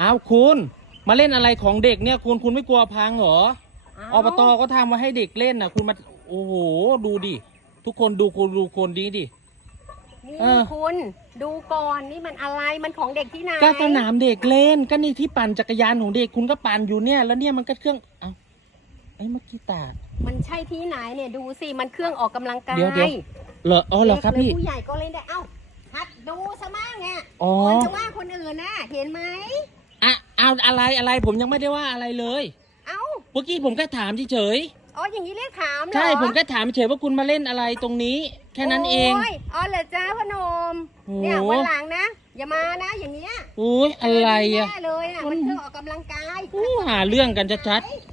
อ้าวคุณมาเล่นอะไรของเด็กเนี่ยคุณไม่กลัวพังเหรออบตก็ทำมาให้เด็กเล่นน่ะคุณมาโอ้โหดูดิทุกคนดูคนนี้ดินี่คุณดูก่อนนี่มันอะไรมันของเด็กที่ไหนก็สนามเด็กเล่นก็นี่ที่ปั่นจักรยานของเด็กคุณก็ปั่นอยู่เนี่ยแล้วเนี่ยมันก็เครื่องเอ้าไอ้เมื่อกี้ตามันใช่ที่ไหนเนี่ยดูสิมันเครื่องออกกำลังกายเดี๋ยวเหรออ๋อเหรอครับพี่ผู้ใหญ่ก็เล่นได้เอ้าหัดดูซะมั่งอ่ะจะว่าคนอื่นนะเห็นไหมเอาอะไรผมยังไม่ได้ว่าอะไรเลยเอ้าเมื่อกี้ผมแค่ถามเฉยอ๋ออย่างนี้เรียกถามเหรอใช่ผมแค่ถามเฉยว่าคุณมาเล่นอะไรตรงนี้แค่นั้นเองอ๋อเหรอจ้าพ่อหนุ่มเนี่ยวันหลังนะอย่ามานะอย่างเนี้ยอุ้ยอะไรแย่เลยอ่ะมันเครื่องออกกำลังกายหาเรื่องกันชัดๆ